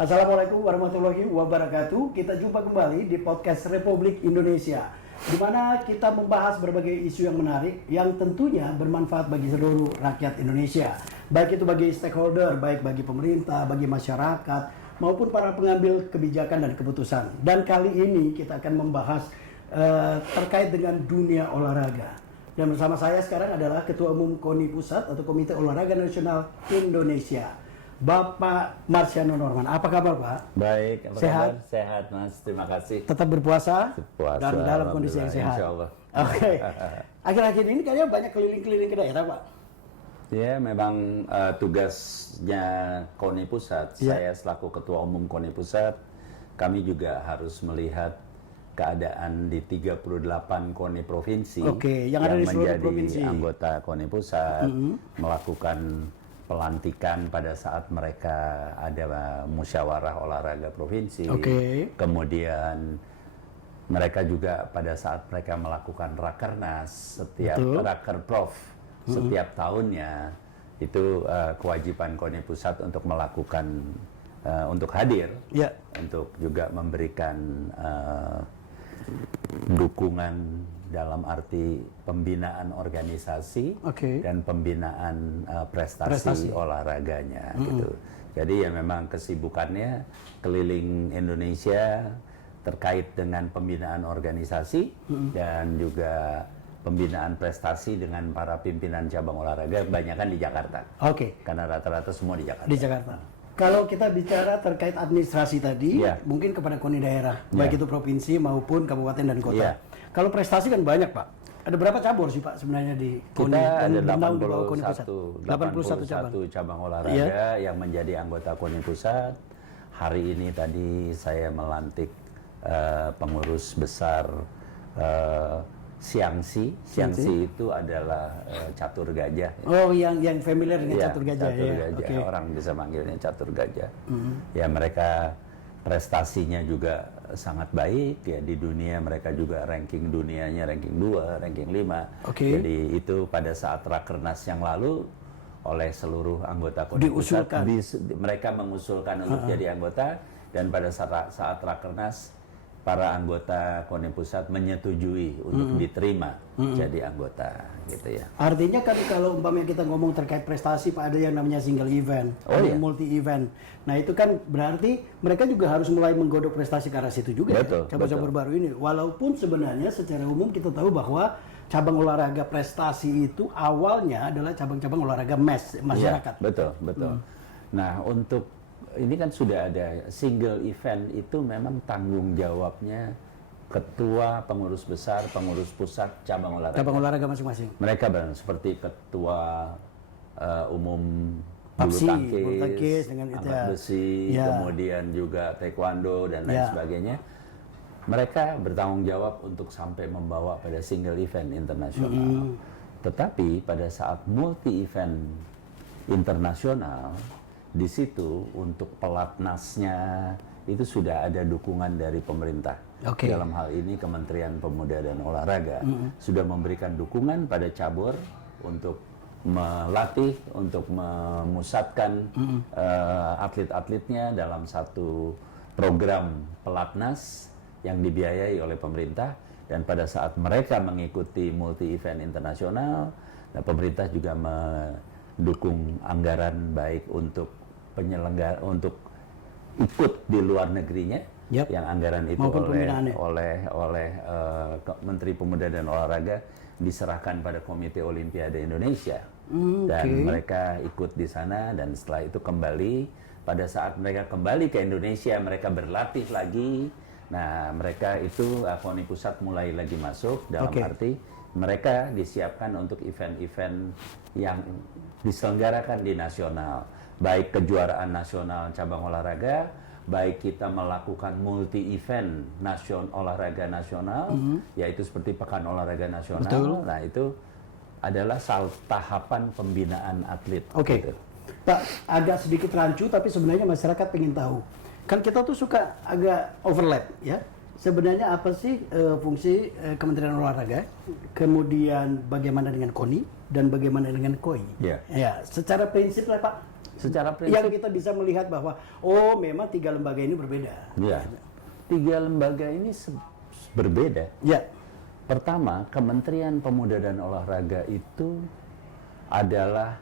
Assalamualaikum warahmatullahi wabarakatuh. Kita jumpa kembali di podcast Republik Indonesia, di mana kita membahas berbagai isu yang menarik yang tentunya bermanfaat bagi seluruh rakyat Indonesia. Baik itu bagi stakeholder, baik bagi pemerintah, bagi masyarakat, maupun para pengambil kebijakan dan keputusan. Dan kali ini kita akan membahas terkait dengan dunia olahraga. Dan bersama saya sekarang adalah Ketua Umum KONI Pusat atau Komite Olahraga Nasional Indonesia, Bapak Marsiano Norman. Apa kabar, Pak? Baik, apa sehat? Kabar? Sehat, Mas. Terima kasih. Tetap berpuasa? Puasa, dan dalam kondisi yang sehat. Insya Allah. Oke. Akhir-akhir ini kayaknya banyak keliling-keliling ke daerah, Pak. Ya, memang tugasnya KONI Pusat. Ya. Saya selaku Ketua Umum KONI Pusat, kami juga harus melihat keadaan di 38 KONI provinsi. Oke, yang ada di seluruh menjadi provinsi. Anggota KONI Pusat, melakukan pelantikan pada saat mereka ada musyawarah olahraga provinsi. Oke. Kemudian mereka juga pada saat mereka melakukan rakernas setiap Betul. rakerprof setiap tahunnya, itu kewajiban KONI Pusat untuk melakukan untuk hadir, Ya. untuk juga memberikan dukungan dalam arti pembinaan organisasi Oke. dan pembinaan prestasi olahraganya gitu. Jadi ya memang kesibukannya keliling Indonesia terkait dengan pembinaan organisasi dan juga pembinaan prestasi dengan para pimpinan cabang olahraga, kebanyakan di Jakarta. Oke. Karena rata-rata semua di Jakarta. Di Jakarta. Kalau kita bicara terkait administrasi tadi, Ya. mungkin kepada KONI daerah, Ya. baik itu provinsi maupun kabupaten dan kota. Ya. Kalau prestasi kan banyak, Pak. Ada berapa cabur sih, Pak, sebenarnya di KONI? Kita ada dan bernaung di bawah KONI Pusat? 81 cabang olahraga yang menjadi anggota KONI Pusat. Hari ini tadi saya melantik pengurus besar Siangsi. Siangsi itu adalah catur gajah. Oh, yang familiar dengan Ya, catur gajah catur ya. gajah. Oke. Orang bisa manggilnya catur gajah. Ya, mereka prestasinya juga sangat baik ya, di dunia. Mereka juga ranking dunianya ranking 2, ranking 5. Oke. Jadi itu pada saat rakernas yang lalu oleh seluruh anggota KONI Pusat, Diusulkan. mereka mengusulkan untuk jadi anggota, dan pada saat rakernas para anggota KONI Pusat menyetujui untuk diterima jadi anggota gitu ya. Artinya kan kalau umpamanya kita ngomong terkait prestasi, Pak, ada yang namanya single event, Oh, ada iya. multi event. Nah, itu kan berarti mereka juga harus mulai menggodok prestasi ke arah situ juga. Betul, ya, cabang-cabang baru ini. Walaupun sebenarnya secara umum kita tahu bahwa cabang olahraga prestasi itu awalnya adalah cabang-cabang olahraga masyarakat. Iya, betul, betul. Nah, untuk ini kan sudah ada single event, itu memang tanggung jawabnya ketua, pengurus besar, pengurus pusat cabang olahraga. Cabang olahraga masing-masing. Mereka seperti ketua umum Papsi, bulu bulu tangkis tangkis, dengan itu angkat ya. besi, Ya. kemudian juga taekwondo dan lain Ya. sebagainya. Mereka bertanggung jawab untuk sampai membawa pada single event internasional. Tetapi pada saat multi event internasional, di situ untuk pelatnasnya itu sudah ada dukungan dari pemerintah. Oke. Dalam hal ini Kementerian Pemuda dan Olahraga sudah memberikan dukungan pada cabur untuk melatih, untuk memusatkan atlet-atletnya dalam satu program pelatnas yang dibiayai oleh pemerintah. Dan pada saat mereka mengikuti multi event internasional, nah, pemerintah juga mendukung anggaran baik untuk penyelenggara, untuk ikut di luar negerinya. Yap. Yang anggaran itu Maupun pembinaannya. oleh Menteri Pemuda dan Olahraga diserahkan pada Komite Olimpiade Indonesia. Dan mereka ikut di sana, dan setelah itu kembali, pada saat mereka kembali ke Indonesia mereka berlatih lagi. Nah, mereka itu KONI Pusat mulai lagi masuk dalam arti mereka disiapkan untuk event-event yang diselenggarakan di nasional, baik kejuaraan nasional cabang olahraga, baik kita melakukan multi event olahraga nasional, yaitu seperti Pekan Olahraga Nasional. Betul. Nah, itu adalah tahapan pembinaan atlet. Oke. Gitu. Pak, agak sedikit rancu tapi sebenarnya masyarakat pengen tahu. Kan kita tuh suka agak overlap ya. Sebenarnya apa sih fungsi Kementerian Olahraga? Kemudian bagaimana dengan KONI dan bagaimana dengan KOI? Ya. Ya, secara prinsip lah Pak. Secara Yang prinsip, kita bisa melihat bahwa oh memang 3 lembaga ini berbeda. ya, 3 lembaga ini berbeda. Ya. Pertama, Kementerian Pemuda dan Olahraga itu adalah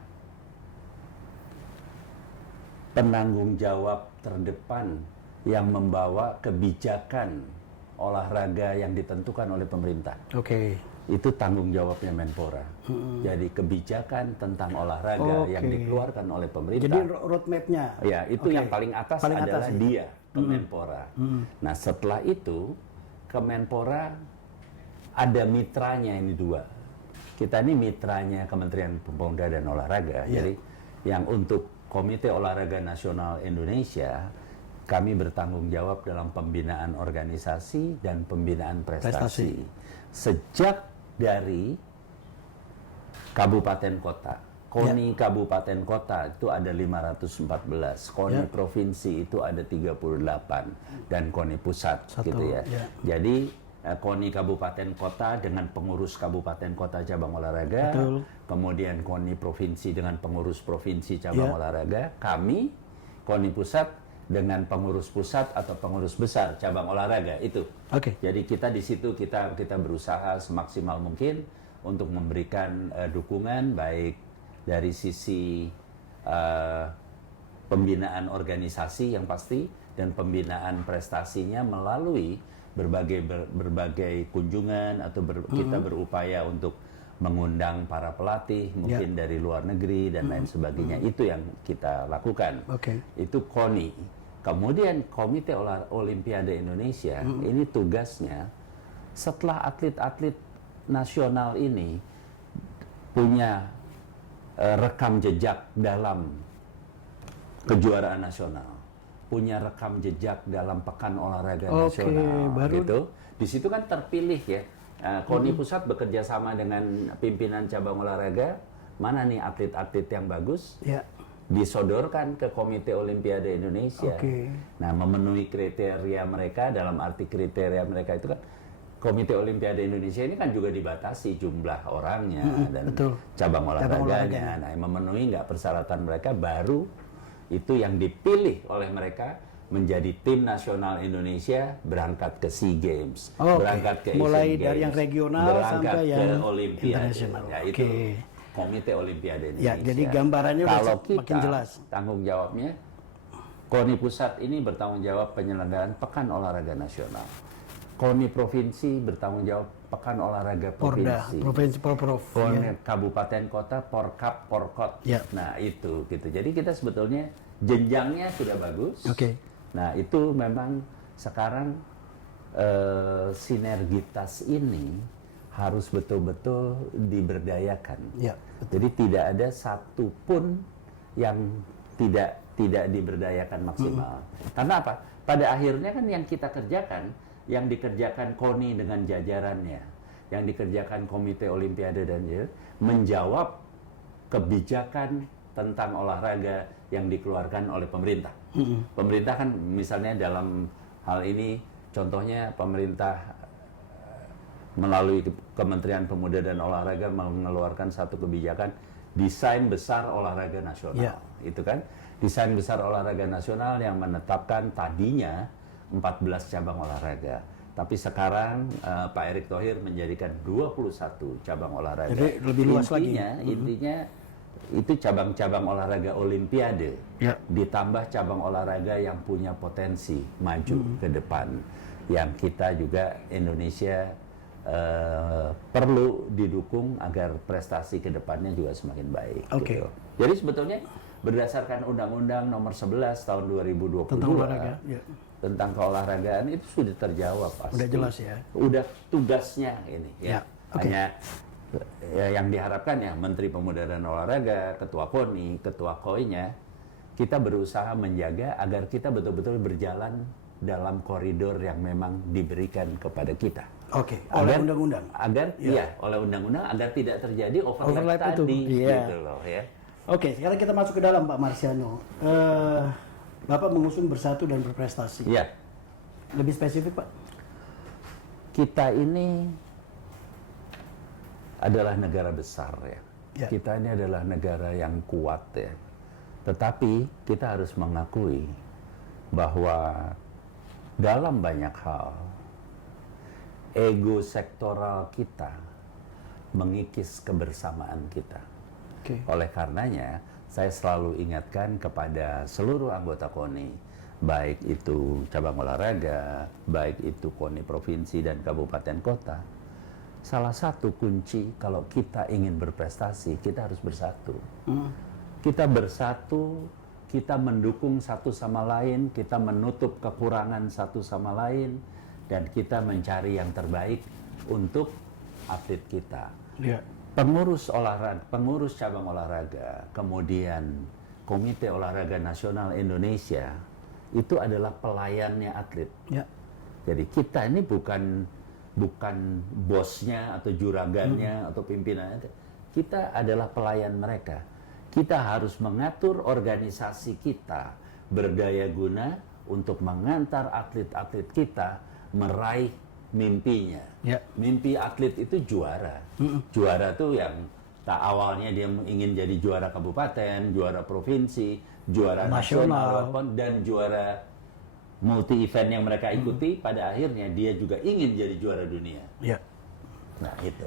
penanggung jawab terdepan yang membawa kebijakan olahraga yang ditentukan oleh pemerintah. Oke. Itu tanggung jawabnya Menpora. Jadi kebijakan tentang olahraga yang dikeluarkan oleh pemerintah. Jadi roadmap-nya. Ya, itu yang paling atas adalah ya. dia, Kemenpora. Nah, setelah itu Kemenpora ada mitranya ini 2. Kita ini mitranya Kementerian Pemuda dan Olahraga. Jadi yang untuk Komite Olahraga Nasional Indonesia, kami bertanggung jawab dalam pembinaan organisasi dan pembinaan prestasi. Sejak dari kabupaten kota. KONI kabupaten kota itu ada 514, KONI provinsi itu ada 38, dan KONI pusat gitu ya. Jadi KONI kabupaten kota dengan pengurus kabupaten kota cabang olahraga, kemudian KONI provinsi dengan pengurus provinsi cabang olahraga, kami KONI pusat dengan pengurus pusat atau pengurus besar cabang olahraga itu. Jadi kita di situ kita berusaha semaksimal mungkin untuk memberikan dukungan baik dari sisi pembinaan organisasi yang pasti dan pembinaan prestasinya melalui berbagai kunjungan atau kita berupaya untuk mengundang para pelatih mungkin dari luar negeri dan lain sebagainya. Itu yang kita lakukan. Itu KONI. Kemudian Komite Olimpiade Indonesia ini tugasnya setelah atlet-atlet nasional ini punya rekam jejak dalam kejuaraan nasional, punya rekam jejak dalam pekan olahraga nasional, gitu. Di situ kan terpilih ya. KONI pusat bekerja sama dengan pimpinan cabang olahraga, mana nih atlet-atlet yang bagus, disodorkan ke Komite Olimpiade Indonesia. Nah, memenuhi kriteria mereka, dalam arti kriteria mereka itu kan Komite Olimpiade Indonesia ini kan juga dibatasi jumlah orangnya dan cabang olahraganya. Nah, yang memenuhi nggak persyaratan mereka, baru itu yang dipilih oleh mereka menjadi tim nasional Indonesia berangkat ke SEA Games, berangkat ke Asian mulai Games, dari yang regional berangkat sampai ke yang Olimpiade. internasional. Ya, itu Komite Olimpiade Indonesia. Ya, jadi gambarannya kalau makin kita jelas. Tanggung jawabnya, KONI pusat ini bertanggung jawab penyelenggaraan Pekan Olahraga Nasional. KONI provinsi bertanggung jawab Pekan Olahraga Provinsi. Provinsi Porprov. KONI kabupaten kota Porkap Porkot. Nah, itu gitu. Jadi kita sebetulnya jenjangnya sudah bagus. Nah, itu memang sekarang sinergitas ini harus betul-betul diberdayakan. Jadi tidak ada satupun yang tidak diberdayakan maksimal. Karena apa? Pada akhirnya kan yang kita kerjakan, yang dikerjakan KONI dengan jajarannya, yang dikerjakan Komite Olimpiade dan menjawab kebijakan tentang olahraga yang dikeluarkan oleh pemerintah. Pemerintah kan misalnya dalam hal ini, contohnya pemerintah melalui Kementerian Pemuda dan Olahraga mengeluarkan satu kebijakan desain besar olahraga nasional. Itu kan desain besar olahraga nasional yang menetapkan tadinya 14 cabang olahraga. Tapi sekarang Pak Erick Thohir menjadikan 21 cabang olahraga. Jadi lebih luas lagi. Intinya itu cabang-cabang olahraga Olimpiade. Ditambah cabang olahraga yang punya potensi maju ke depan. Yang kita juga Indonesia perlu didukung agar prestasi ke depannya juga semakin baik. Gitu. Jadi sebetulnya berdasarkan Undang-Undang Nomor 11 Tahun 2022 tentang olahraga, tentang keolahragaan itu sudah terjawab pasti. Udah jelas ya. Udah tugasnya ini ya. Hanya yang diharapkan ya Menteri Pemuda dan Olahraga, Ketua KONI, Ketua KOI-nya, kita berusaha menjaga agar kita betul-betul berjalan dalam koridor yang memang diberikan kepada kita. Oleh undang-undang. Oleh undang-undang agar tidak terjadi overlap tadi, gitu loh ya. Sekarang kita masuk ke dalam Pak Marsiano. Bapak mengusung Bersatu dan Berprestasi. Lebih spesifik Pak? Kita ini adalah negara besar ya. Kita ini adalah negara yang kuat ya. Tetapi kita harus mengakui bahwa dalam banyak hal ego sektoral kita mengikis kebersamaan kita. Oke. Oleh karenanya, saya selalu ingatkan kepada seluruh anggota KONI, baik itu cabang olahraga, baik itu KONI provinsi dan kabupaten kota. Salah satu kunci kalau kita ingin berprestasi, kita harus bersatu. Kita bersatu, kita mendukung satu sama lain, kita menutup kekurangan satu sama lain, dan kita mencari yang terbaik untuk atlet kita. Ya. Pengurus olahraga, pengurus cabang olahraga, kemudian Komite Olahraga Nasional Indonesia, itu adalah pelayannya atlet. Ya. Jadi kita ini bukan bosnya atau juragannya atau pimpinannya. Kita adalah pelayan mereka. Kita harus mengatur organisasi kita berdaya guna untuk mengantar atlet-atlet kita meraih mimpinya. Ya. Mimpi atlet itu juara. Juara tuh yang awalnya dia ingin jadi juara kabupaten, juara provinsi, juara nasional, dan juara multi event yang mereka ikuti. Pada akhirnya dia juga ingin jadi juara dunia. Ya. Nah itu.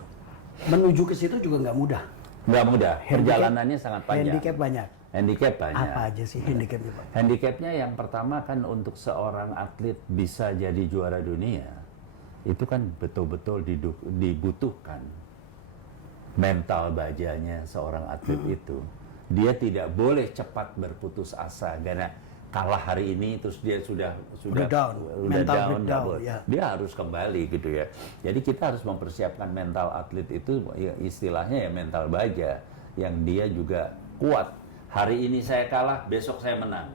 Menuju ke situ juga nggak mudah. Nggak mudah. Perjalanannya sangat panjang. Handicap banyak. Handicap banyak. Apa aja sih handicapnya, Pak? Handicapnya yang pertama kan untuk seorang atlet bisa jadi juara dunia, itu kan betul-betul dibutuhkan mental bajanya seorang atlet itu. Dia tidak boleh cepat berputus asa karena kalah hari ini terus dia sudah down, mental breakdown, ya. Dia harus kembali gitu ya. Jadi kita harus mempersiapkan mental atlet itu, ya, istilahnya ya mental baja, yang dia juga kuat. Hari ini saya kalah, besok saya menang.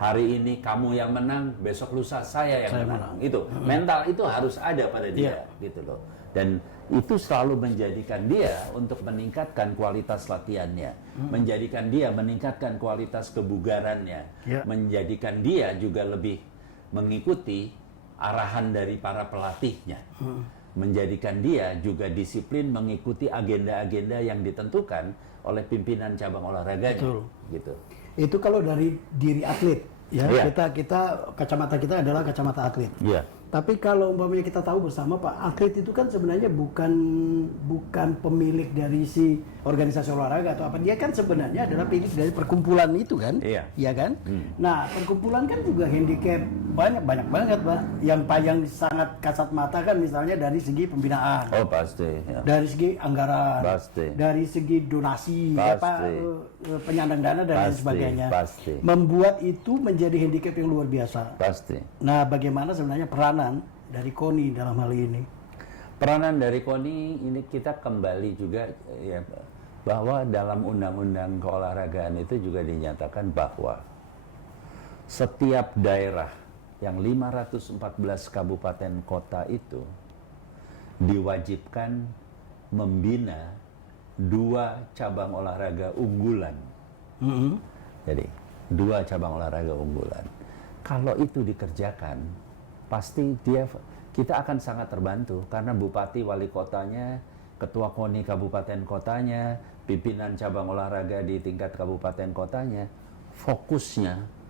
Hari ini kamu yang menang, besok lusa saya yang menang. Itu mental itu harus ada pada dia, gitu loh. Dan itu selalu menjadikan dia untuk meningkatkan kualitas latihannya, menjadikan dia meningkatkan kualitas kebugarannya, menjadikan dia juga lebih mengikuti arahan dari para pelatihnya, menjadikan dia juga disiplin mengikuti agenda-agenda yang ditentukan oleh pimpinan cabang olahraganya. Betul. Gitu. Itu kalau dari diri atlet, ya. Iya. Kita kacamata kita adalah kacamata atlet. Iya. Tapi kalau umpamanya kita tahu bersama, Pak, atlet itu kan sebenarnya bukan pemilik dari si organisasi olahraga atau apa. Dia kan sebenarnya adalah pemilik dari perkumpulan itu kan? Iya. Iya kan? Nah, perkumpulan kan juga handicap banyak banget, Pak. Yang sangat kasat mata kan misalnya dari segi pembinaan. Oh pasti. Ya. Dari segi anggaran, Pasti. dari segi donasi, Pasti. penyandang dana dan lain Pasti, sebagainya, pasti. membuat itu menjadi handicap yang luar biasa. Pasti. Nah, bagaimana sebenarnya peranan dari KONI dalam hal ini? Peranan dari KONI ini kita kembali juga ya, bahwa dalam undang-undang keolahragaan itu juga dinyatakan bahwa setiap daerah yang 514 kabupaten kota itu diwajibkan membina 2 cabang olahraga unggulan. Jadi 2 cabang olahraga unggulan. Kalau itu dikerjakan, pasti kita akan sangat terbantu karena bupati wali kotanya, ketua KONI kabupaten kotanya, pimpinan cabang olahraga di tingkat kabupaten kotanya, fokusnya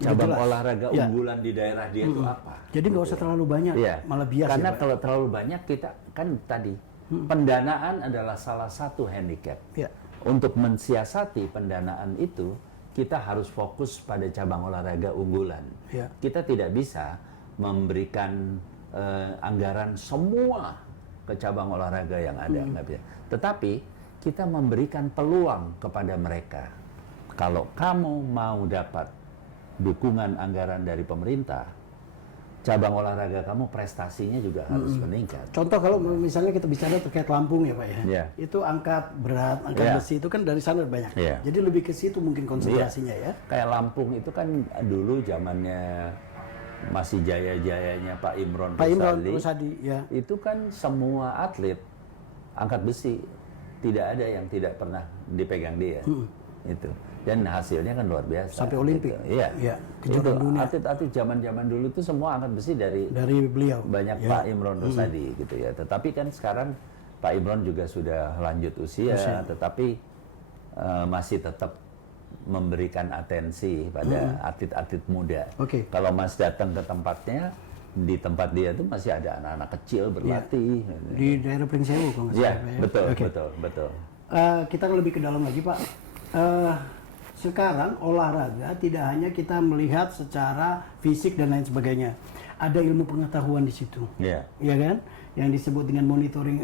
cabang olahraga unggulan di daerah dia itu apa. Jadi nggak usah terlalu banyak, malah bias. Karena ya, kalau terlalu banyak kita kan tadi pendanaan adalah salah satu handicap. Ya. Untuk mensiasati pendanaan itu, kita harus fokus pada cabang olahraga unggulan. Ya. Kita tidak bisa memberikan anggaran semua ke cabang olahraga yang ada, nggak bisa. Tetapi kita memberikan peluang kepada mereka. Kalau kamu mau dapat dukungan anggaran dari pemerintah, cabang olahraga kamu prestasinya juga harus meningkat. Contoh kalau misalnya kita bicara terkait Lampung ya Pak ya, Yeah. itu angkat berat, angkat besi itu kan dari sana banyak. Yeah. Jadi lebih ke situ mungkin konsentrasinya ya. Kayak Lampung itu kan dulu zamannya masih jaya-jayanya Pak Imron Rusadi, ya. itu kan semua atlet angkat besi, tidak ada yang tidak pernah dipegang dia. Itu. Dan hasilnya kan luar biasa. Sampai Olimpik. Gitu. Iya. Ya, kejuaraan dunia. Atlet-atlet zaman-zaman dulu itu semua angkat besi dari beliau. Banyak Pak Imron Rusadi gitu ya. Tetapi kan sekarang Pak Imron juga sudah lanjut usia. Tetapi masih tetap memberikan atensi pada atlet-atlet muda. Oke. Kalau Mas datang ke tempatnya, di tempat dia tuh masih ada anak-anak kecil berlatih. Di daerah Pringsewu kalau nggak Iya, salah, Pak, ya? betul, Oke. betul. Kita lebih ke dalam lagi, Pak. Sekarang olahraga tidak hanya kita melihat secara fisik dan lain sebagainya. Ada ilmu pengetahuan di situ. Iya. Ya kan? Yang disebut dengan monitoring,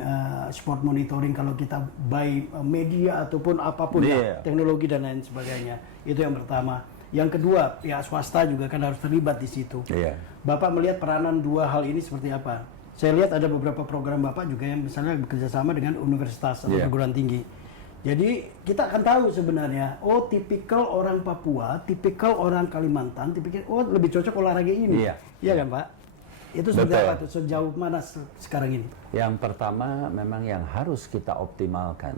sport monitoring kalau kita by media ataupun apapun Iya. teknologi dan lain sebagainya. Itu yang pertama. Yang kedua, pihak swasta juga kan harus terlibat di situ. Iya. Bapak melihat peranan dua hal ini seperti apa? Saya lihat ada beberapa program Bapak juga yang misalnya bekerja sama dengan universitas atau Iya. perguruan tinggi. Jadi kita akan tahu sebenarnya, oh tipikal orang Papua, tipikal orang Kalimantan, tipikal lebih cocok olahraga ini. Iya. Iya kan Pak? Itu seperti Betul. apa tuh? Sejauh mana sekarang ini? Yang pertama memang yang harus kita optimalkan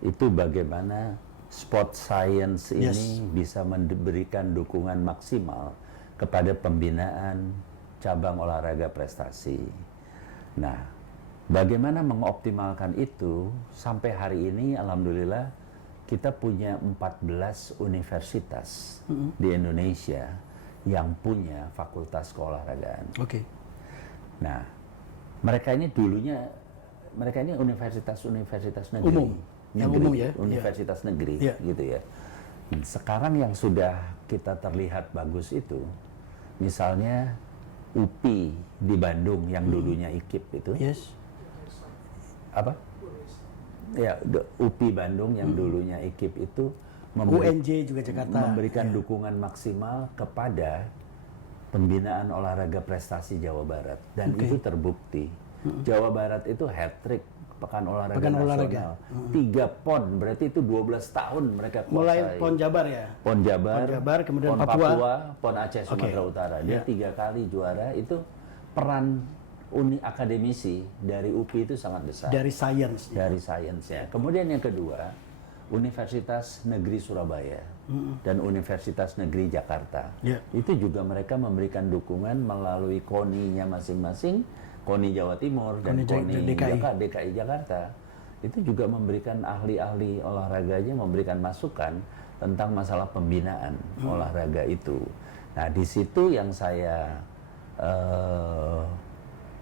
itu bagaimana sport science ini bisa memberikan dukungan maksimal kepada pembinaan cabang olahraga prestasi. Nah, bagaimana mengoptimalkan itu sampai hari ini alhamdulillah kita punya 14 universitas di Indonesia yang punya fakultas keolahragaan. Oke. Nah, mereka ini universitas-universitas negeri. Umum. Yang umum ya? Universitas negeri, Iya. gitu ya. Sekarang yang sudah kita terlihat bagus itu, misalnya UPI di Bandung yang dulunya IKIP itu, Yes. apa? Ya, UPI Bandung yang dulunya IKIP itu UNJ juga Jakarta. memberikan dukungan maksimal kepada pembinaan olahraga prestasi Jawa Barat, dan itu terbukti. Jawa Barat itu hat-trick Pekan Olahraga Pekan Nasional. olahraga. 3 PON, berarti itu 12 tahun mereka kuasai. Mulai PON Jabar ya. PON Jabar, PON Jabar, kemudian PON Papua. PON Aceh Sumatera Utara. Dia Ya. 3 kali juara. Itu peran akademisi dari UPI itu sangat besar. Dari sains. Dari sainsnya. Kemudian yang kedua, Universitas Negeri Surabaya dan Universitas Negeri Jakarta. Ya. Itu juga mereka memberikan dukungan melalui KONI-nya masing-masing, KONI Jawa Timur dan KONI KONI DKI. DKI Jakarta. Itu juga memberikan ahli-ahli olahraganya, memberikan masukan tentang masalah pembinaan olahraga itu. Nah, di situ yang saya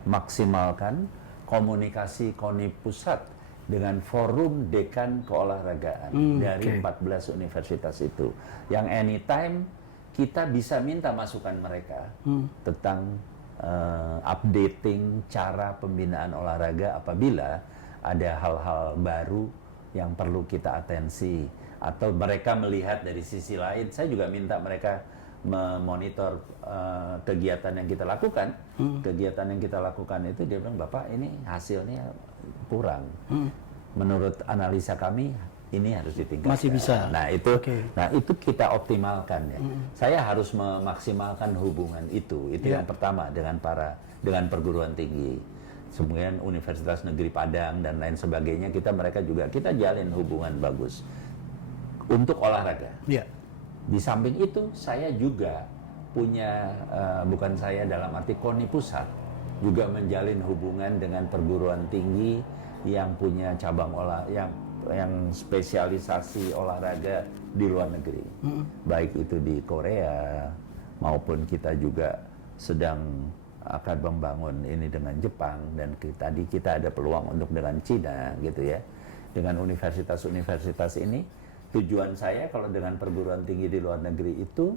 maksimalkan komunikasi KONI pusat dengan forum dekan keolahragaan dari 14 universitas itu, yang anytime kita bisa minta masukan mereka tentang updating cara pembinaan olahraga apabila ada hal-hal baru yang perlu kita atensi, atau mereka melihat dari sisi lain. Saya juga minta mereka memonitor kegiatan yang kita lakukan. Kegiatan yang kita lakukan itu dia bilang, Bapak ini hasilnya kurang. Menurut analisa kami ini harus ditingkatkan. Masih bisa. Nah itu, Oke. nah itu kita optimalkan ya. Saya harus memaksimalkan hubungan itu. Itu yang pertama dengan perguruan tinggi. Kemudian Universitas Negeri Padang dan lain sebagainya, mereka juga kita jalin hubungan bagus untuk olahraga. Iya. Di samping itu saya juga punya, bukan saya dalam arti KONI pusat, juga menjalin hubungan dengan perguruan tinggi yang punya cabang yang spesialisasi olahraga di luar negeri. Baik itu di Korea maupun kita juga sedang akan membangun ini dengan Jepang, dan tadi kita ada peluang untuk dengan Cina gitu ya. Dengan universitas-universitas ini, tujuan saya kalau dengan perguruan tinggi di luar negeri itu,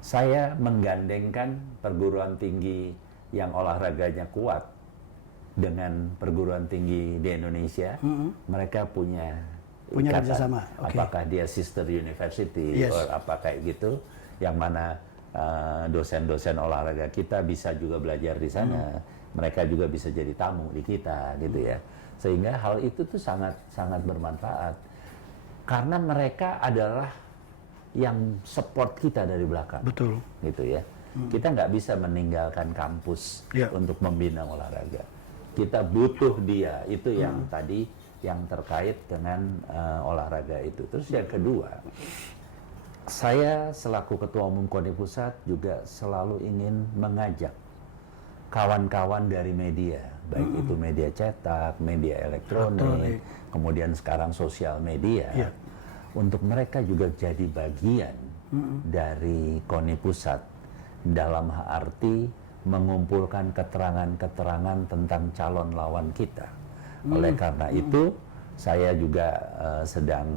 saya menggandengkan perguruan tinggi yang olahraganya kuat dengan perguruan tinggi di Indonesia. Mereka punya ikatan. kerjasama. Okay. Apakah dia sister university Yes. atau apa kayak gitu, yang mana dosen-dosen olahraga kita bisa juga belajar di sana. Mereka juga bisa jadi tamu di kita gitu ya. Sehingga hal itu tuh sangat bermanfaat. Karena mereka adalah yang support kita dari belakang. Betul. Gitu ya. Kita nggak bisa meninggalkan kampus untuk membina olahraga. Kita butuh dia. Itu yang tadi yang terkait dengan olahraga itu. Terus yang kedua, saya selaku Ketua Umum KONI Pusat juga selalu ingin mengajak kawan-kawan dari media, baik itu media cetak, media elektronik, kemudian sekarang sosial media, untuk mereka juga jadi bagian dari KONI Pusat dalam arti mengumpulkan keterangan-keterangan tentang calon lawan kita. Oleh karena itu, saya juga sedang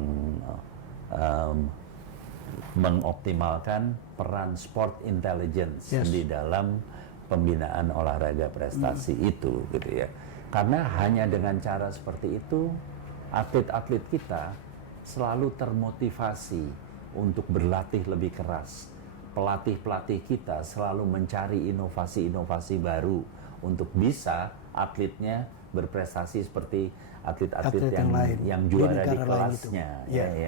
mengoptimalkan peran sport intelligence di dalam pembinaan olahraga prestasi itu, gitu ya. Karena hanya dengan cara seperti itu, atlet-atlet kita selalu termotivasi untuk berlatih lebih keras. Pelatih-pelatih kita selalu mencari inovasi-inovasi baru untuk bisa atletnya berprestasi seperti atlet-atlet yang juara di kelasnya,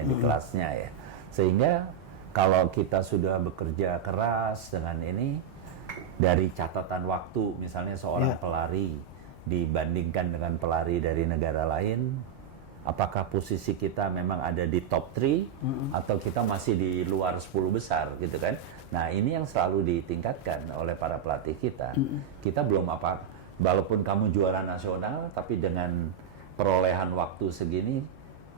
di kelasnya ya. Sehingga kalau kita sudah bekerja keras dengan ini, dari catatan waktu, misalnya seorang pelari dibandingkan dengan pelari dari negara lain, apakah posisi kita memang ada di top 3 atau kita masih di luar 10 besar gitu kan. Nah ini yang selalu ditingkatkan oleh para pelatih kita. Kita belum apa, walaupun kamu juara nasional, tapi dengan perolehan waktu segini,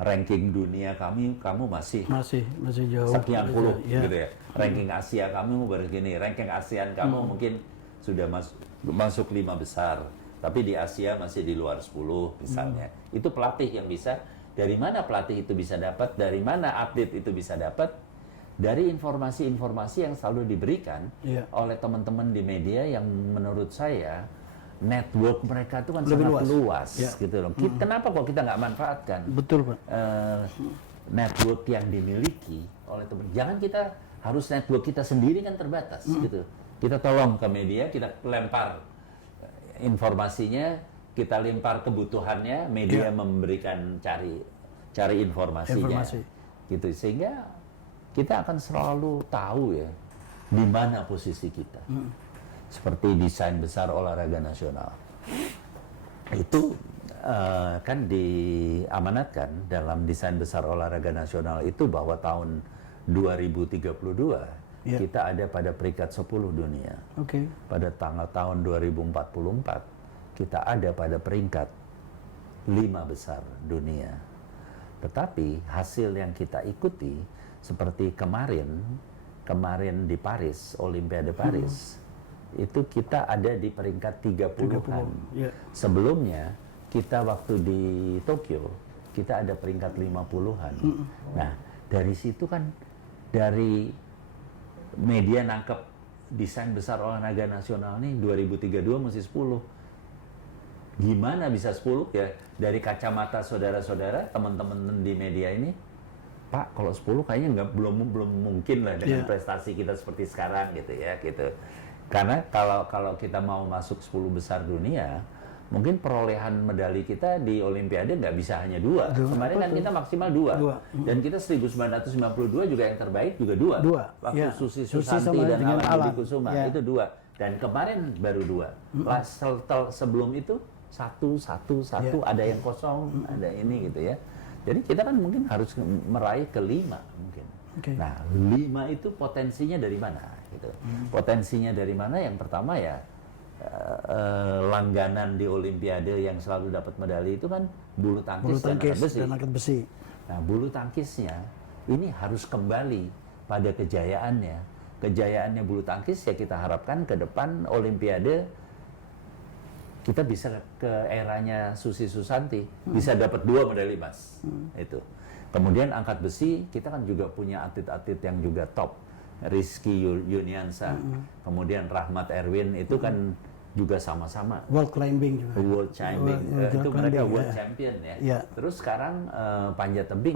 ranking dunia kamu masih jauh sekian puluh gitu ya. Ranking Asia kamu begini, ranking ASEAN kamu mungkin sudah masuk 5 besar, tapi di Asia masih di luar 10 misalnya. Itu pelatih yang bisa. Dari mana pelatih itu bisa dapat? Dari mana atlet itu bisa dapat? Dari informasi-informasi yang selalu diberikan oleh teman-teman di media yang menurut saya network mereka itu kan lebih sangat luas gitu loh. Kenapa kok kita nggak manfaatkan? Betul, Pak. Network yang dimiliki oleh teman. Jangan kita harus network kita sendiri kan terbatas gitu. Kita tolong ke media, kita lempar informasinya, kita lempar kebutuhannya, media memberikan cari informasinya. Gitu, sehingga kita akan selalu tahu ya di mana posisi kita. Seperti desain besar olahraga nasional. Itu kan diamanatkan dalam desain besar olahraga nasional itu bahwa tahun 2032 kita ada pada peringkat 10 dunia. Pada tahun 2044 kita ada pada peringkat 5 besar dunia. Tetapi hasil yang kita ikuti seperti kemarin di Paris, Olimpiade Paris, itu kita ada di peringkat 30-an. Sebelumnya kita waktu di Tokyo kita ada peringkat 50-an. Nah, dari situ kan dari media nangkep desain besar olahraga nasional nih 2032 mesti 10. Gimana bisa 10 ya? Dari kacamata saudara-saudara, teman-teman di media ini, Pak, kalau 10 kayaknya belum mungkin lah dengan prestasi kita seperti sekarang gitu ya, gitu. Karena kalau kita mau masuk 10 besar dunia, mungkin perolehan medali kita di Olimpiade nggak bisa hanya 2. Kemarin kan kita maksimal 2. Dan kita 1992 juga yang terbaik juga 2. Waktu Susi Susanti dan Alan Budi Kusuma itu 2. Dan kemarin baru 2. Sebelum itu satu ada yang kosong, ada ini gitu ya. Jadi kita kan mungkin harus meraih ke 5 mungkin. Nah, 5 itu potensinya dari mana? Gitu. Potensinya dari mana? Yang pertama ya langganan di Olimpiade yang selalu dapat medali itu kan bulu tangkis dan angkat besi. Nah, bulu tangkisnya ini harus kembali pada kejayaannya. Kejayaannya bulu tangkis ya kita harapkan ke depan Olimpiade kita bisa ke eranya Susi Susanti, bisa dapat 2 medali emas. Itu. Kemudian angkat besi, kita kan juga punya atlet-atlet yang juga top. Rizky Yuniansa, kemudian Rahmat Erwin, itu kan juga sama-sama. World climbing juga. World climbing, itu mereka world champion ya. Terus sekarang panjat tebing,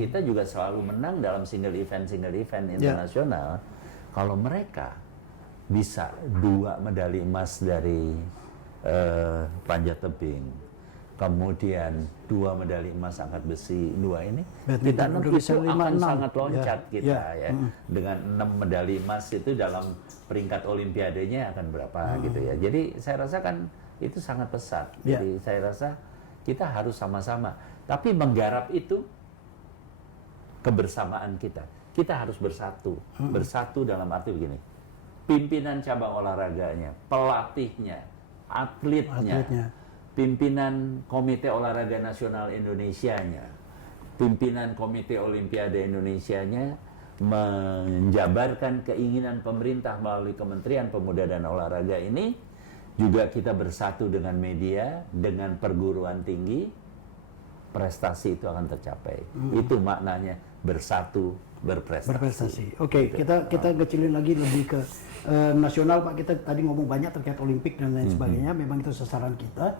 kita juga selalu menang dalam single event internasional. Kalau mereka bisa 2 medali emas dari panjat tebing, kemudian 2 medali emas angkat besi, 2 ini, kita itu akan sangat loncat kita ya. Dengan 6 medali emas itu dalam peringkat Olimpiadenya akan berapa gitu ya. Jadi saya rasa kan itu sangat pesat. Jadi saya rasa kita harus sama-sama. Tapi menggarap itu kebersamaan kita. Kita harus bersatu. Bersatu dalam arti begini. Pimpinan cabang olahraganya, pelatihnya, atletnya. Pimpinan Komite Olahraga Nasional Indonesianya, pimpinan Komite Olimpiade Indonesianya menjabarkan keinginan pemerintah melalui Kementerian Pemuda dan Olahraga ini, juga kita bersatu dengan media, dengan perguruan tinggi, prestasi itu akan tercapai. Itu maknanya bersatu berprestasi. Berprestasi. Oke, kita kecilin lagi lebih ke nasional, Pak. Kita tadi ngomong banyak terkait Olimpik dan lain sebagainya. Memang itu sasaran kita.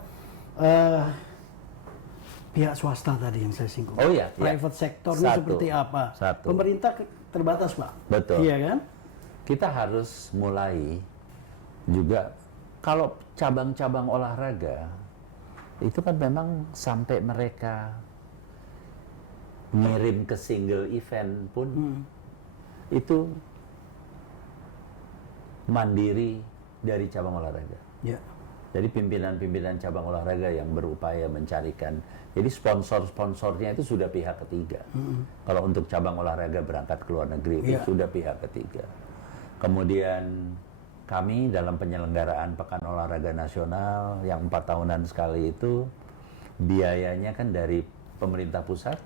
Pihak swasta tadi yang saya singgung. Oh iya, Private sector ini seperti apa? Pemerintah terbatas, Pak. Betul. Iya kan? Kita harus mulai juga, kalau cabang-cabang olahraga itu kan memang sampai mereka ngirim ke single event pun itu mandiri dari cabang olahraga. Ya. Jadi pimpinan-pimpinan cabang olahraga yang berupaya mencarikan, jadi sponsor-sponsornya itu sudah pihak ketiga. Kalau untuk cabang olahraga berangkat ke luar negeri itu sudah pihak ketiga. Kemudian kami dalam penyelenggaraan Pekan Olahraga Nasional yang 4 tahunan sekali itu, biayanya kan dari pemerintah pusat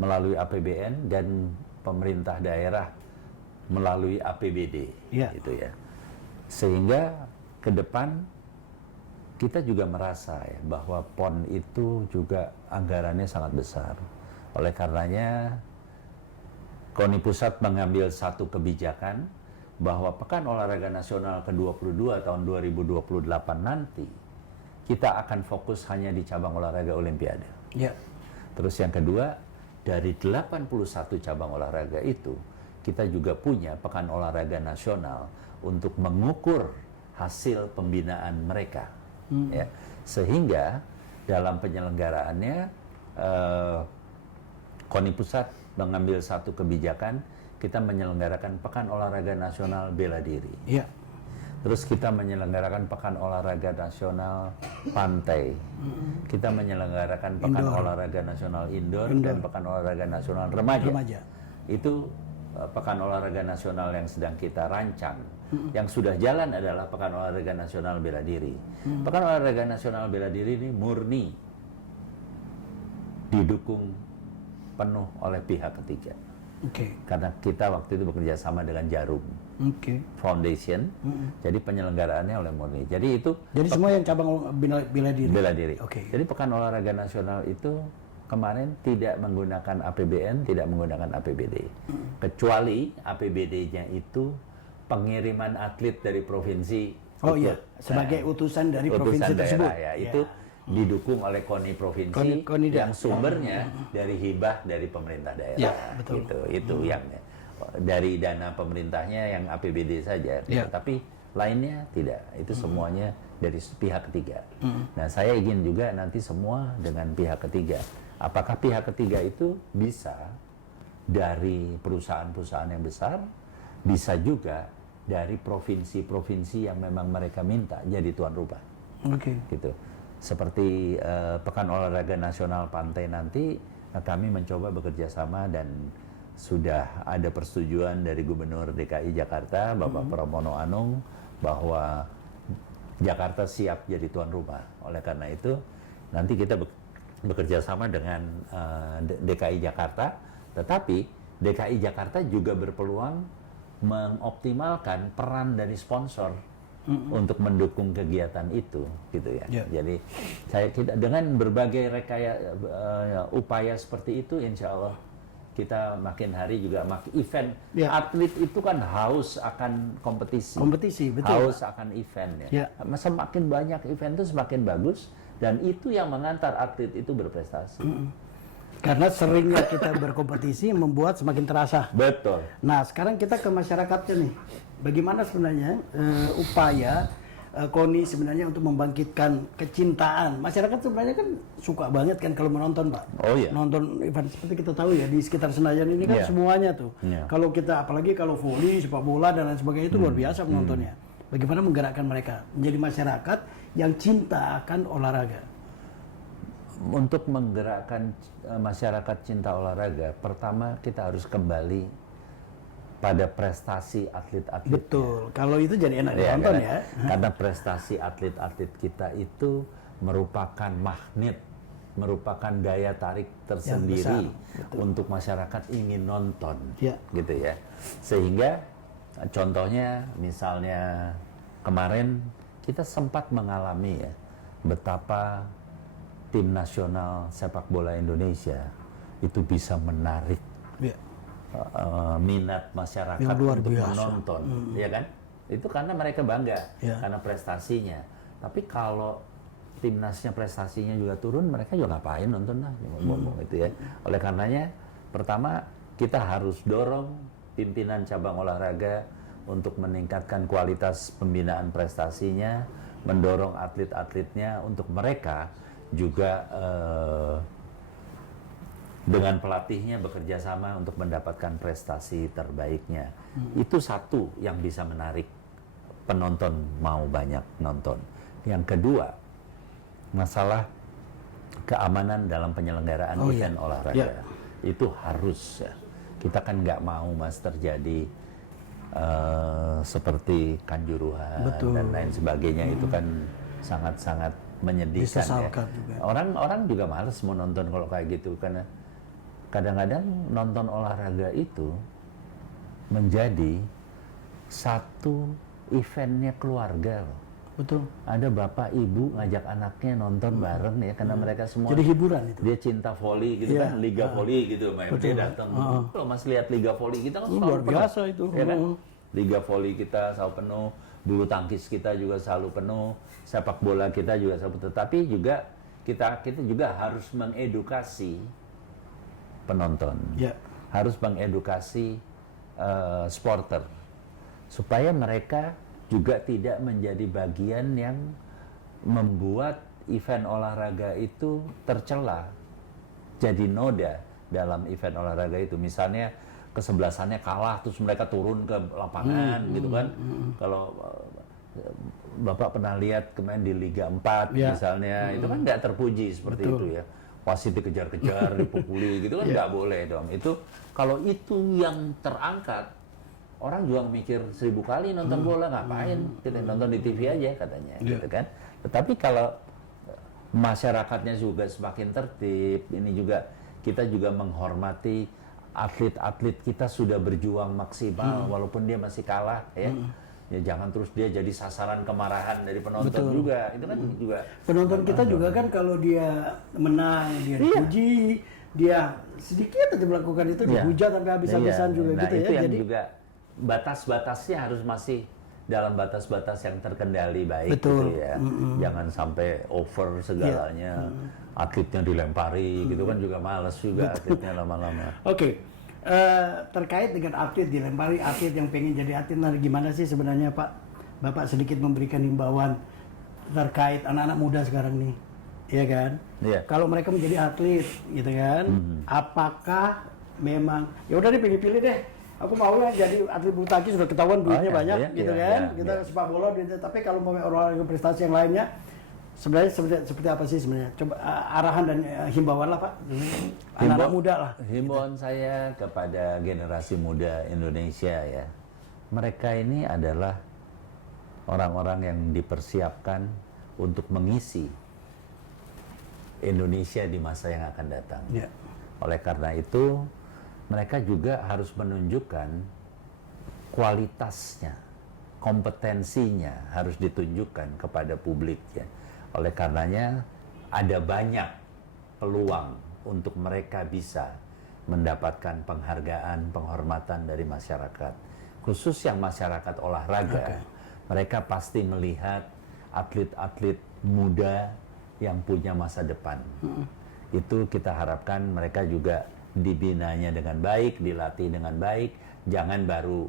melalui APBN dan pemerintah daerah melalui APBD, gitu ya. Sehingga ke depan kita juga merasa ya bahwa PON itu juga anggarannya sangat besar. Oleh karenanya KONI Pusat mengambil satu kebijakan bahwa Pekan Olahraga Nasional ke-22 tahun 2028 nanti kita akan fokus hanya di cabang olahraga Olimpiade. Ya. Terus yang kedua, dari 81 cabang olahraga itu kita juga punya Pekan Olahraga Nasional untuk mengukur hasil pembinaan mereka. Ya, sehingga dalam penyelenggaraannya KONI Pusat mengambil satu kebijakan, kita menyelenggarakan Pekan Olahraga Nasional Bela Diri. Ya. Terus kita menyelenggarakan Pekan Olahraga Nasional Pantai. Kita menyelenggarakan Pekan Olahraga Nasional Indoor dan Pekan Olahraga Nasional Remaja. Itu Pekan Olahraga Nasional yang sedang kita rancang. Yang sudah jalan adalah Pekan Olahraga Nasional Bela Diri. Pekan Olahraga Nasional Bela Diri ini murni didukung penuh oleh pihak ketiga. Karena kita waktu itu bekerja sama dengan Jarum Foundation. Jadi penyelenggaraannya oleh murni. Jadi itu. Jadi semua yang cabang bela diri. Bela diri. Jadi Pekan Olahraga Nasional itu kemarin tidak menggunakan APBN, tidak menggunakan APBD. Kecuali APBD-nya itu pengiriman atlet dari provinsi. Oh iya, sebagai utusan dari provinsi daerah, tersebut. Ya, itu didukung oleh KONI provinsi yang sumbernya dari hibah dari pemerintah daerah. Ya, betul. Gitu, itu yang dari dana pemerintahnya yang APBD saja. Ya. Tapi lainnya tidak. Itu semuanya dari pihak ketiga. Nah, saya ingin juga nanti semua dengan pihak ketiga. Apakah pihak ketiga itu bisa dari perusahaan-perusahaan yang besar, bisa juga dari provinsi-provinsi yang memang mereka minta jadi tuan rumah. Gitu. Seperti Pekan Olahraga Nasional Pantai nanti, kami mencoba bekerja sama dan sudah ada persetujuan dari Gubernur DKI Jakarta, Bapak Pramono Anung, bahwa Jakarta siap jadi tuan rumah. Oleh karena itu, nanti kita bekerja sama dengan DKI Jakarta, tetapi DKI Jakarta juga berpeluang mengoptimalkan peran dari sponsor untuk mendukung kegiatan itu, gitu ya. Jadi kita dengan berbagai upaya seperti itu, insya Allah kita makin hari juga event. Atlet itu kan haus akan kompetisi, betul. Haus akan event ya. Semakin banyak event itu semakin bagus, dan itu yang mengantar atlet itu berprestasi. Karena seringnya kita berkompetisi membuat semakin terasa. Betul. Nah, sekarang kita ke masyarakatnya nih. Bagaimana sebenarnya upaya KONI sebenarnya untuk membangkitkan kecintaan. Masyarakat sebenarnya kan suka banget kan kalau menonton, Pak. Oh iya. Nonton event seperti kita tahu ya, di sekitar Senayan ini kan semuanya tuh. Kalau kita, apalagi kalau voli, sepak bola dan lain sebagainya itu luar biasa menontonnya. Bagaimana menggerakkan mereka menjadi masyarakat yang cinta akan olahraga? Untuk menggerakkan masyarakat cinta olahraga, pertama kita harus kembali pada prestasi atlet-atlet. Betul, kalau itu jadi enak ditonton Karena prestasi atlet-atlet kita itu merupakan magnet merupakan daya tarik tersendiri besar, untuk masyarakat ingin nonton, Ya. gitu ya. Sehingga contohnya misalnya kemarin kita sempat mengalami ya betapa tim nasional sepak bola Indonesia itu bisa menarik Ya. minat masyarakat Yang luar untuk biasa. menonton, ya kan? Itu karena mereka bangga Ya. karena prestasinya. Tapi kalau timnasnya prestasinya juga turun, mereka juga ngapain nonton lah, ngomong gitu ya. Oleh karenanya, pertama kita harus dorong pimpinan cabang olahraga untuk meningkatkan kualitas pembinaan prestasinya, mendorong atlet-atletnya untuk mereka juga dengan pelatihnya bekerja sama untuk mendapatkan prestasi terbaiknya. Itu satu yang bisa menarik penonton mau banyak nonton. Yang kedua, masalah keamanan dalam penyelenggaraan event olahraga. Ya. Itu harus ya. Kita kan nggak mau mas terjadi seperti Kanjuruhan dan lain sebagainya. Itu kan sangat-sangat menyedihkan ya. Disesalkan juga. Orang juga males mau nonton kalau kayak gitu, karena kadang-kadang nonton olahraga itu menjadi satu eventnya keluarga loh. Betul. Ada bapak ibu ngajak anaknya nonton bareng ya, karena mereka semua Jadi hiburan itu. dia cinta voli gitu Iya. kan, liga voli gitu, main dia datang. Kalau mas lihat liga voli kita kan selalu Luar penuh, biasa itu. ya kan? Liga voli kita selalu penuh, bulu tangkis kita juga selalu penuh, sepak bola kita juga selalu penuh. Tetapi juga kita juga harus mengedukasi penonton, Ya. harus mengedukasi supporter supaya mereka juga tidak menjadi bagian yang membuat event olahraga itu tercela, jadi noda dalam event olahraga itu. Misalnya kesebelasannya kalah terus mereka turun ke lapangan gitu kan. Kalau Bapak pernah lihat kemarin di Liga 4 misalnya, itu kan nggak terpuji seperti itu ya. Wasit dikejar-kejar, dipukuli gitu kan nggak boleh dong. Itu kalau itu yang terangkat, orang juga mikir 1000 kali nonton bola, ngapain kita nonton di TV aja katanya, gitu kan. Tetapi kalau masyarakatnya juga semakin tertib, ini juga kita juga menghormati atlet-atlet kita sudah berjuang maksimal walaupun dia masih kalah ya. Ya jangan terus dia jadi sasaran kemarahan dari penonton juga. Itu kan juga Penonton kita juga kan kalau dia menang, dia dipuji, dia sedikit aja melakukan itu dihujat sampai habis-habisan juga nah, gitu itu ya. yang Jadi juga batas-batasnya harus masih dalam batas-batas yang terkendali baik Betul. gitu ya. Jangan sampai over segalanya. Atletnya dilempari gitu kan juga males juga atletnya lama-lama. Oke. Terkait dengan atlet dilempari, atlet yang pengen jadi atlet, nah gimana sih sebenarnya Pak? Bapak sedikit memberikan himbauan terkait anak-anak muda sekarang nih, ya kan? Iya. Kalau mereka menjadi atlet, gitu kan? Apakah memang ya udah deh pilih-pilih deh. Aku mau ya jadi atlet bulu tangkis, sudah ketahuan duitnya banyak, gitu kan? Kita sepak bola duitnya, tapi kalau mau olahraga prestasi yang lainnya, sebenarnya seperti apa sih sebenarnya? Coba arahan dan himbauan lah Pak. Anak-anak muda lah. Himbauan saya kepada generasi muda Indonesia ya. Mereka ini adalah orang-orang yang dipersiapkan untuk mengisi Indonesia di masa yang akan datang. Ya. Oleh karena itu, mereka juga harus menunjukkan kualitasnya, kompetensinya harus ditunjukkan kepada publik ya. Oleh karenanya ada banyak peluang untuk mereka bisa mendapatkan penghargaan, penghormatan dari masyarakat. Khusus yang masyarakat olahraga, mereka pasti melihat atlet-atlet muda yang punya masa depan. Itu kita harapkan mereka juga dibinanya dengan baik, dilatih dengan baik, jangan baru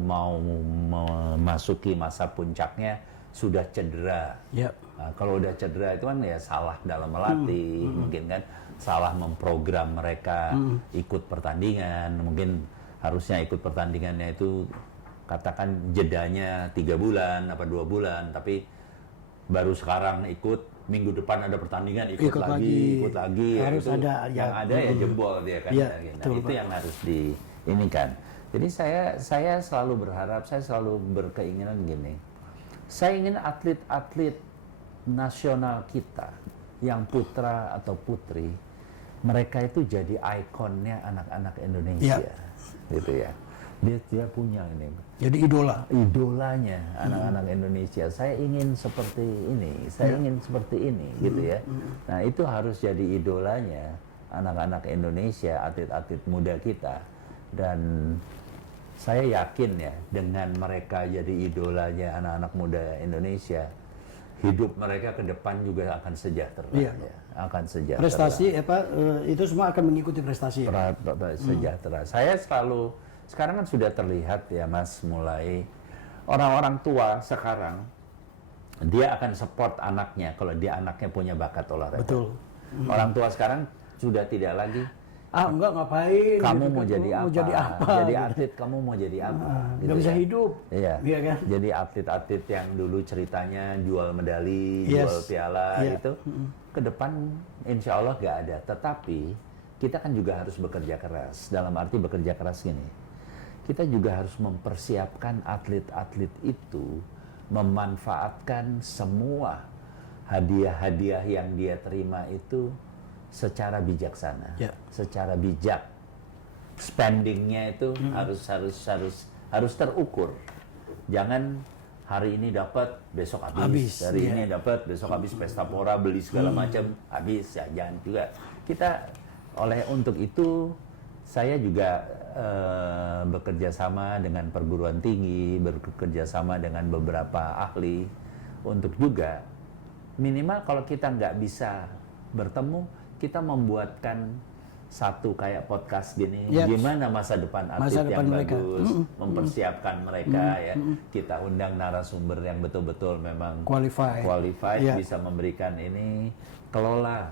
mau memasuki masa puncaknya sudah cedera. Yep. Nah, kalau udah cedera itu kan ya salah dalam melatih, mungkin kan salah memprogram mereka ikut pertandingan, mungkin harusnya ikut pertandingannya itu katakan jedanya 3 bulan apa 2 bulan, tapi baru sekarang ikut, minggu depan ada pertandingan ikut lagi. Harus itu ada yang ada ya jebol dia kan. Ya, Nah, betul, itu Pak. yang harus diinikan. Jadi saya selalu berharap, saya selalu berkeinginan gini. Saya ingin atlet-atlet nasional kita yang putra atau putri, mereka itu jadi ikonnya anak-anak Indonesia, gitu ya. Dia punya ini. Jadi idolanya anak-anak Indonesia. Saya ingin seperti ini, saya ingin seperti ini, gitu ya. Nah, itu harus jadi idolanya anak-anak Indonesia, atlet-atlet muda kita. Dan saya yakin ya, dengan mereka jadi idolanya anak-anak muda Indonesia, hidup mereka ke depan juga akan sejahtera. Ya, akan sejahtera. Prestasi itu semua akan mengikuti prestasi. Sejahtera. Saya selalu, sekarang kan sudah terlihat ya Mas, mulai orang-orang tua sekarang dia akan support anaknya kalau dia anaknya punya bakat olahraga. Betul. Orang tua sekarang sudah tidak lagi enggak ngapain. Kamu gitu, mau jadi apa? Mau jadi apa? Jadi gitu. atlet kamu mau jadi apa? Gitu Nggak bisa ya. hidup. Iya. Iya kan? Jadi atlet-atlet yang dulu ceritanya jual medali, jual piala itu, ke depan insya Allah nggak ada. Tetapi kita kan juga harus bekerja keras. Dalam arti bekerja keras gini, kita juga harus mempersiapkan atlet-atlet itu memanfaatkan semua hadiah-hadiah yang dia terima itu secara bijaksana, secara bijak. Spendingnya itu harus terukur. Jangan hari ini dapat, besok habis. Hari ini dapat, besok habis pesta pora, beli segala macam, habis. Ya, jangan juga. Kita untuk itu saya juga bekerja sama dengan perguruan tinggi, bekerja sama dengan beberapa ahli untuk juga minimal kalau kita nggak bisa bertemu, kita membuatkan satu kayak podcast gini, gimana masa depan atlet yang bagus, mempersiapkan mereka ya. Kita undang narasumber yang betul-betul memang qualified, bisa memberikan ini, kelola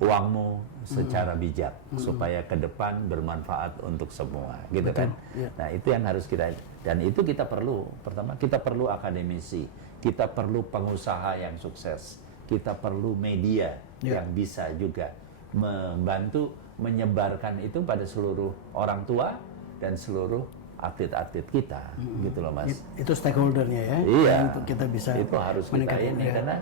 uangmu secara bijak supaya ke depan bermanfaat untuk semua, gitu kan. Nah, itu yang harus kita, dan itu kita perlu, pertama kita perlu akademisi, kita perlu pengusaha yang sukses, kita perlu media yang bisa juga membantu menyebarkan itu pada seluruh orang tua dan seluruh atlet-atlet kita, gitu loh Mas. Itu stakeholdernya ya. Iya. Untuk kita bisa itu harus kita ini karena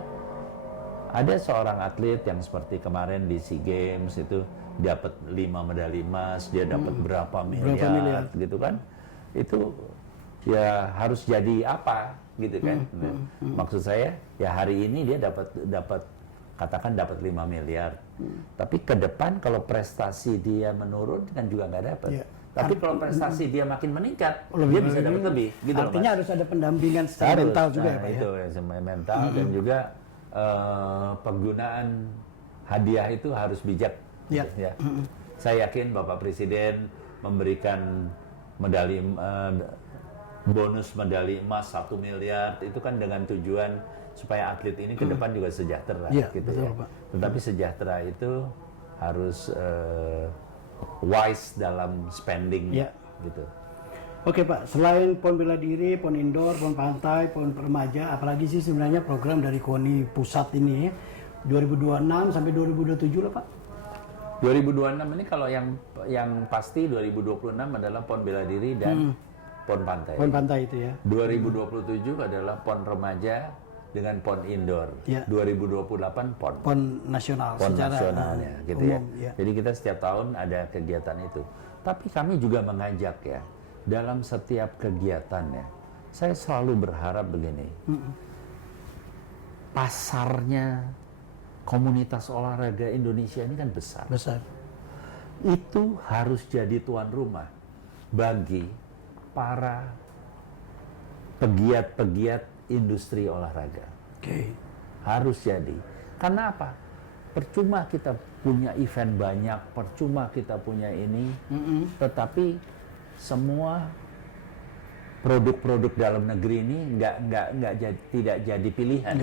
ada seorang atlet yang seperti kemarin di SEA Games itu dapat 5 medali emas, dia dapat berapa miliar gitu kan. Itu ya harus jadi apa gitu kan. Maksud saya ya hari ini dia dapat katakan dapat 5 miliar. Tapi ke depan kalau prestasi dia menurun kan juga nggak dapat. Tapi kalau prestasi dia makin meningkat, dia bisa dapat lebih. Gitu artinya harus ada pendampingan secara mental juga ya Pak. Itu ya, semuanya mental dan juga penggunaan hadiah itu harus bijak. Ya. Saya yakin Bapak Presiden memberikan medali bonus medali emas 1 miliar itu kan dengan tujuan supaya atlet ini ke depan juga sejahtera, gitu betul, ya. Pak. Tetapi sejahtera itu harus wise dalam spending, gitu. Oke Pak, selain PON bela diri, PON indoor, PON pantai, PON remaja, apalagi sih sebenarnya program dari KONI pusat ini 2026 sampai 2027 lah Pak? 2026 ini kalau yang pasti 2026 adalah PON bela diri dan PON pantai. PON pantai itu ya. 2027 adalah PON remaja dengan PON indoor. 2028 PON. PON nasional. PON nasionalnya, gitu umum, ya. Jadi kita setiap tahun ada kegiatan itu. Tapi kami juga mengajak ya, dalam setiap kegiatan ya, saya selalu berharap begini. Pasarnya komunitas olahraga Indonesia ini kan besar. Itu harus jadi tuan rumah bagi para pegiat-pegiat industri olahraga. Harus jadi. Karena apa? Percuma kita punya event banyak, percuma kita punya ini, tetapi semua produk-produk dalam negeri ini tidak jadi pilihan.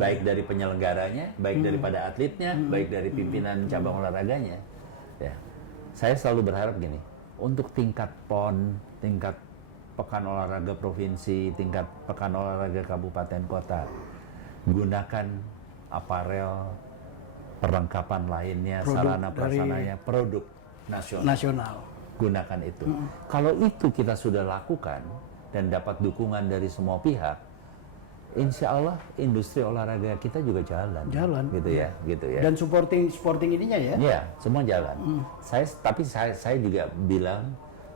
Baik dari penyelenggaranya, baik daripada atletnya, baik dari pimpinan cabang olahraganya. Ya. Saya selalu berharap gini, untuk tingkat PON, tingkat pekan olahraga provinsi, tingkat pekan olahraga kabupaten kota, gunakan aparel, perlengkapan lainnya, sarana prasarananya, produk nasional. Gunakan itu. Kalau itu kita sudah lakukan dan dapat dukungan dari semua pihak, insya Allah industri olahraga kita juga jalan. Gitu ya. Dan supporting ininya ya? Iya, semua jalan. Tapi saya juga bilang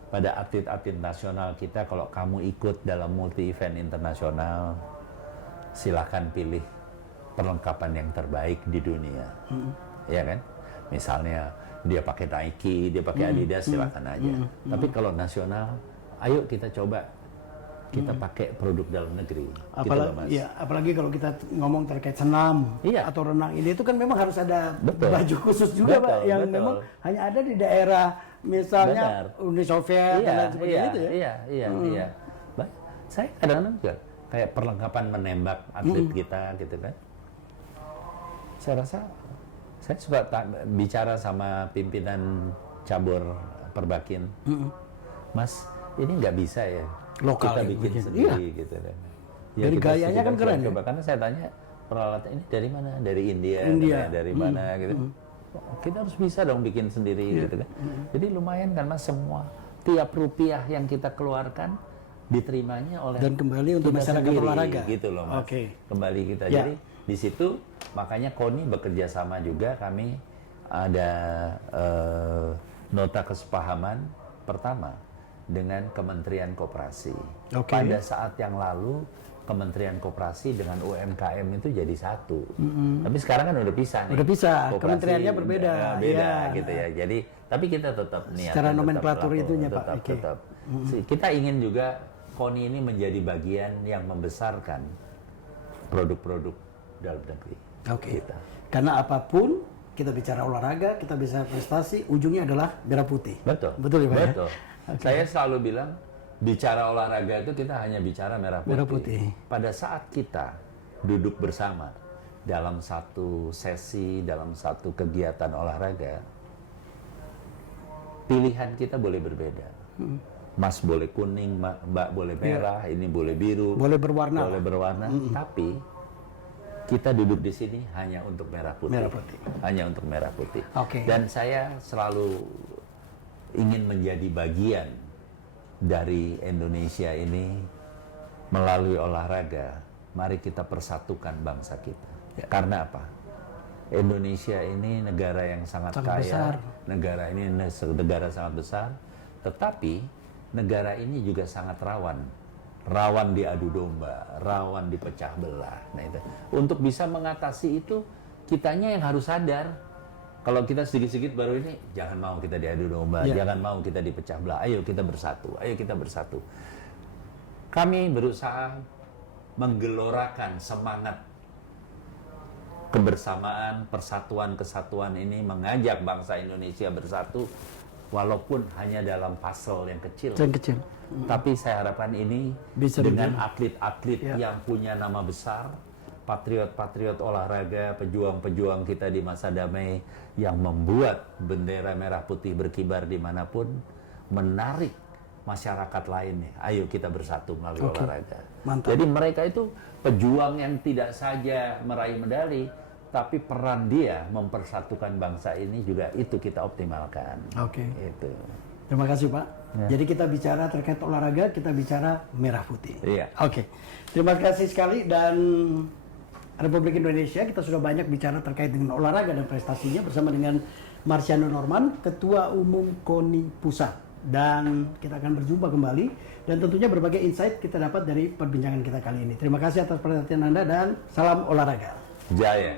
pada atlet-atlet nasional kita, kalau kamu ikut dalam multi event internasional, silakan pilih perlengkapan yang terbaik di dunia, ya kan? Misalnya dia pakai Nike, dia pakai Adidas, silakan aja. Tapi kalau nasional, ayo kita coba kita pakai produk dalam negeri. Apalagi kalau kita ngomong terkait senam atau renang ini, itu kan memang harus ada baju khusus juga, Pak, yang memang hanya ada di daerah misalnya Uni Soviet dan lain sebagainya itu ya. Iya. Baik. Saya kadang-kadang juga kayak perlengkapan menembak atlet kita gitu kan. Saya rasa saya suka bicara sama pimpinan cabur Perbakin. Mas, ini nggak bisa ya lokal kita bikin sendiri gitu kan. Ya, dari gayanya kan keren ya. Karena saya tanya peralatan ini dari mana? Dari India. Dari mana gitu. Kita harus bisa dong bikin sendiri gitu kan. Jadi lumayan kan Mas, semua tiap rupiah yang kita keluarkan diterimanya oleh dan kembali untuk masyarakat sendiri, olahraga gitu loh Mas. Kembali kita. Jadi di situ makanya KONI bekerja sama juga, kami ada nota kesepahaman pertama dengan Kementerian Koperasi. Pada saat yang lalu Kementerian Koperasi dengan UMKM itu jadi satu. Tapi sekarang kan udah pisah nih. Udah pisah, Koperasi kementeriannya berbeda. Beda gitu ya. Jadi tapi kita tetap niat. Secara nomenklatur itunya Pak. Tetap. Kita ingin juga KONI ini menjadi bagian yang membesarkan produk-produk dalam negeri. Kita. Karena apapun kita bicara olahraga, kita bicara prestasi, ujungnya adalah merah putih. Betul ya Pak. Betul. Saya selalu bilang, bicara olahraga itu kita hanya bicara merah putih. Pada saat kita duduk bersama dalam satu sesi, dalam satu kegiatan olahraga, pilihan kita boleh berbeda. Mas boleh kuning, Mbak boleh merah, ini boleh biru, boleh berwarna. Tapi kita duduk di sini hanya untuk merah putih. Hanya untuk merah putih. Dan saya selalu ingin menjadi bagian dari Indonesia ini melalui olahraga. Mari kita persatukan bangsa kita. Karena apa? Indonesia ini negara yang sangat kaya, besar. Negara ini negara sangat besar, tetapi negara ini juga sangat rawan diadu domba, rawan dipecah belah. Nah itu, untuk bisa mengatasi itu, kitanya yang harus sadar. Kalau kita sedikit-sedikit baru ini, jangan mau kita diadu domba, jangan mau kita dipecah belah. Ayo kita bersatu. Kami berusaha menggelorakan semangat kebersamaan, persatuan, kesatuan ini, mengajak bangsa Indonesia bersatu, walaupun hanya dalam puzzle yang kecil. Tapi saya harapkan ini bisa dengan atlet-atlet yang punya nama besar, patriot-patriot olahraga, pejuang-pejuang kita di masa damai yang membuat bendera merah putih berkibar dimanapun, menarik masyarakat lainnya. Ayo kita bersatu melalui olahraga. Mantap. Jadi mereka itu pejuang yang tidak saja meraih medali, tapi peran dia mempersatukan bangsa ini juga itu kita optimalkan. Itu. Terima kasih Pak. Jadi kita bicara terkait olahraga, kita bicara merah putih. Terima kasih sekali. Dan Republik Indonesia, kita sudah banyak bicara terkait dengan olahraga dan prestasinya bersama dengan Marciano Norman, Ketua Umum KONI Pusat. Dan kita akan berjumpa kembali dan tentunya berbagai insight kita dapat dari perbincangan kita kali ini. Terima kasih atas perhatian Anda dan salam olahraga. Jaya.